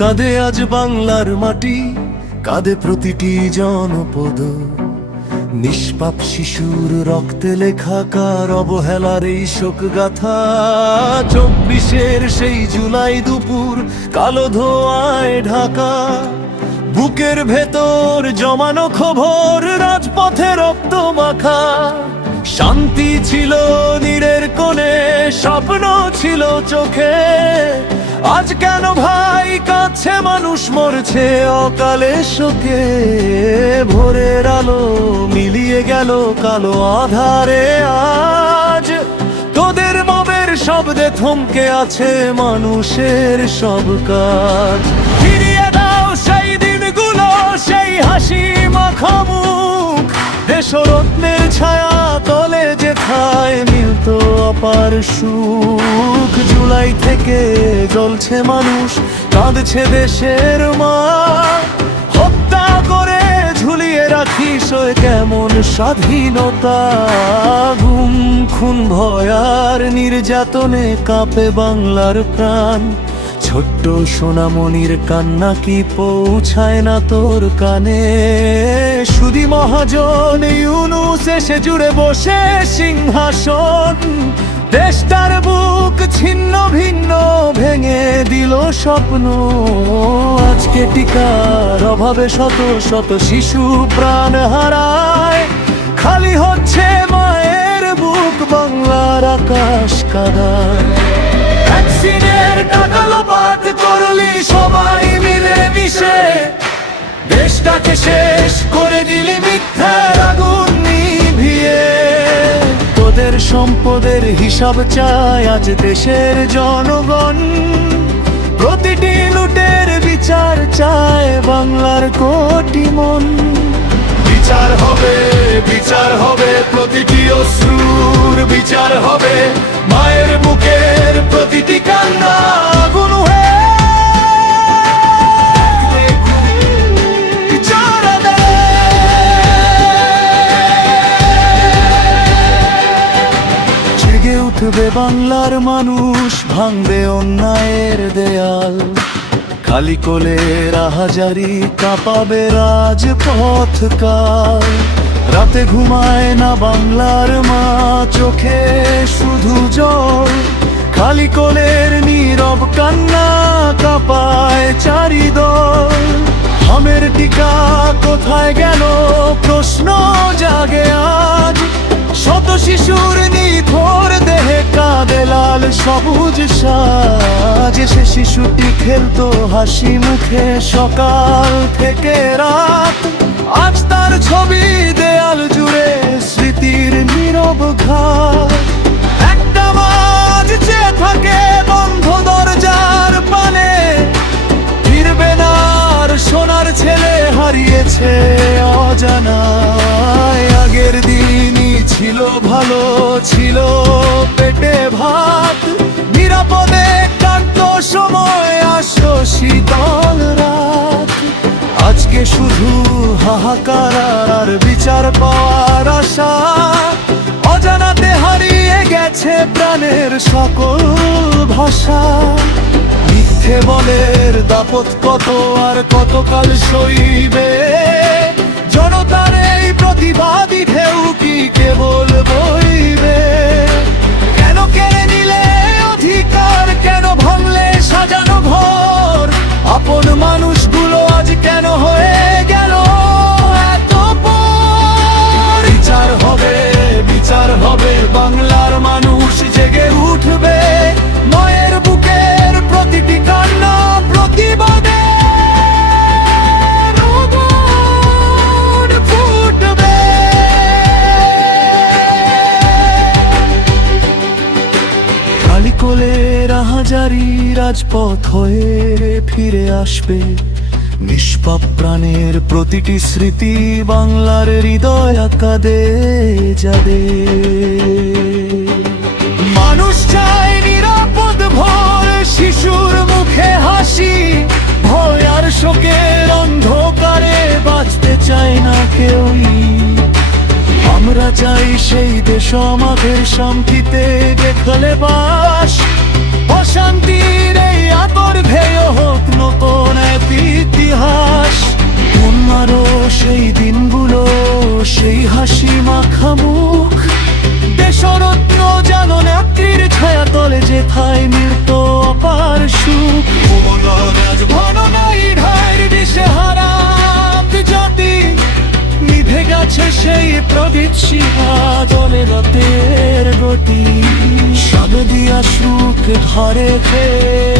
কাঁদে আজ বাংলার মাটি, কাঁদে প্রতিটি জনপদ। নিষ্পাপ শিশুর রক্তে লেখা কার অবহেলার এই শোক গাথা। 24-এর সেই জুলাই দুপুর কালো ধোঁয়ায় ঢাকা, বুকের ভেতর জমানো খবর রাজপথে রক্ত মাখা। শান্তি ছিল নীড়ের কোণে, স্বপ্ন ছিল চোখে, আজ কেন ভাই কাছে মানুষ মরছে অকালে শোকে। ভোরের আলো মিলিয়ে গেল কালো আধারে, আজ তোদের মবের শব্দে থমকে আছে মানুষের সব কাজ। ফিরিয়ে দাও সেই দিনগুলো, সেই হাসি মাখা মুখ, দেশরত্নের ছায়া তলে যেথায় মিলতো অপার সুখ। জুলাই থেকে জ্বলছে মানুষ, কাঁদছে দেশের মা, হত্যা করে ঝুলিয়ে রাখি সয়ে কেমন স্বাধীনতা। গুম খুন ভয় আর নির্যাতনে কাঁপে বাংলার প্রাণ, ছোট্ট সোনামণির কান্না কি পৌঁছায় না তোর কানে। শুধু মহাজন ইউনূস এসে জুড়ে বসে সিংহাসন, দেশটার বুক ছিন্ন ভিন্ন ভেঙে দিল স্বপ্ন। আজকে টিকার অভাবে শত শত শিশু প্রাণ হারায়, খালি হচ্ছে মায়ের বুক, বাংলার আকাশ কাদায়। ভ্যাকসিনের টাকা লোপাট করলি সবাই মিলে মিশে, দেশটাকে শেষ করে দিলি মিথ্যার আগুন নিভিয়ে। তোদের সম্পদের হিসাব চায় আজ দেশের জনগণ, প্রতিটি লুটের বিচার চায় বাংলার কোটি মন। বিচার হবে, বিচার হবে, প্রতিটি অশ্রুর বিচার হবে, মায়ের বুকের প্রতিটি কান্না আগুন হয়ে বিচার জেগে উঠবে বাংলার মানুষ, ভাঙবে অন্যায়ের দেয়াল, খালি কোলের আহাজারি কাঁপাবে রাজপথ কাল। রাতে ঘুমায় না বাংলার মা, চোখে শুধু জল, খালি কোলের নীরব কান্না কাঁপায় চারিদল। হামের টিকা কোথায় গেল প্রশ্ন জাগে আজ, শত শিশুর নিথর দেহে কাঁদে লাল সবুজ সাজ। সে শিশুটি খেলতো হাসি মুখে সকাল থেকে রাত, আজ তার ছবি দেয়াল জুড়ে স্মৃতির নীরব ঘাট। একটা মাঝ চেয়ে থাকে বন্ধ দরজার পানে, ফিরবে না আর সোনার ছেলে হারিয়েছে অজানায়। আগের দিনই ছিল ভালো, ছিল পেটে ভাত, নিরাপদে কাটতো সময়, আসতো শীতল রাত। আজকে শুধু হাহাকার আর বিচার পাওয়ার আশা, অজানাতে হারিয়ে গেছে প্রাণের সকল ভাষা। মিথ্যে বলের দাপট কত আর কতকাল সইবে, জনতার এই প্রতিবাদী ঢেউ কি কেবল বইবে। কেন কেড়ে নিলে অধিকার, কেন ভাঙলে সাজানো ঘর, আপন মানুষগুলো আজ কেন হয়ে গেল এত পর। বিচার হবে, বিচার হবে, বাংলার মানুষ জেগে উঠবে, মায়ের বুকের প্রতিটি কান্না প্রতিবাদে ফুটবে। খালি কোলের আহাজারি রাজপথ হয়ে ফিরে আসবে, নিষ্পাপ প্রাণের প্রতিটি স্মৃতি বাংলার হৃদয় কাঁদে যাবে। মানুষ চায় নিরাপদ ভোর, শিশুর মুখে হাসি, ভয় আর শোকের অন্ধকারে বাঁচতে চায় না কেউই। আমরা চাই সেই দেশ আমাদের শান্তিতে দেখলে বাস, অশান্তির এই আতর ভেয় হোক নতুন সেই হাসি মাখা মুখ, দেশরত্ন যেন নেত্রীর ছায়া তলে যেথায় মিলত অপার সুখ। আজ ভান নাই ঢাইর দিশে হারা জাতি, নিভে গেছে সেই প্রদীপ শিহা দলে রতের গতি। সাদ দিয়া সুখ ধরে খেয়ে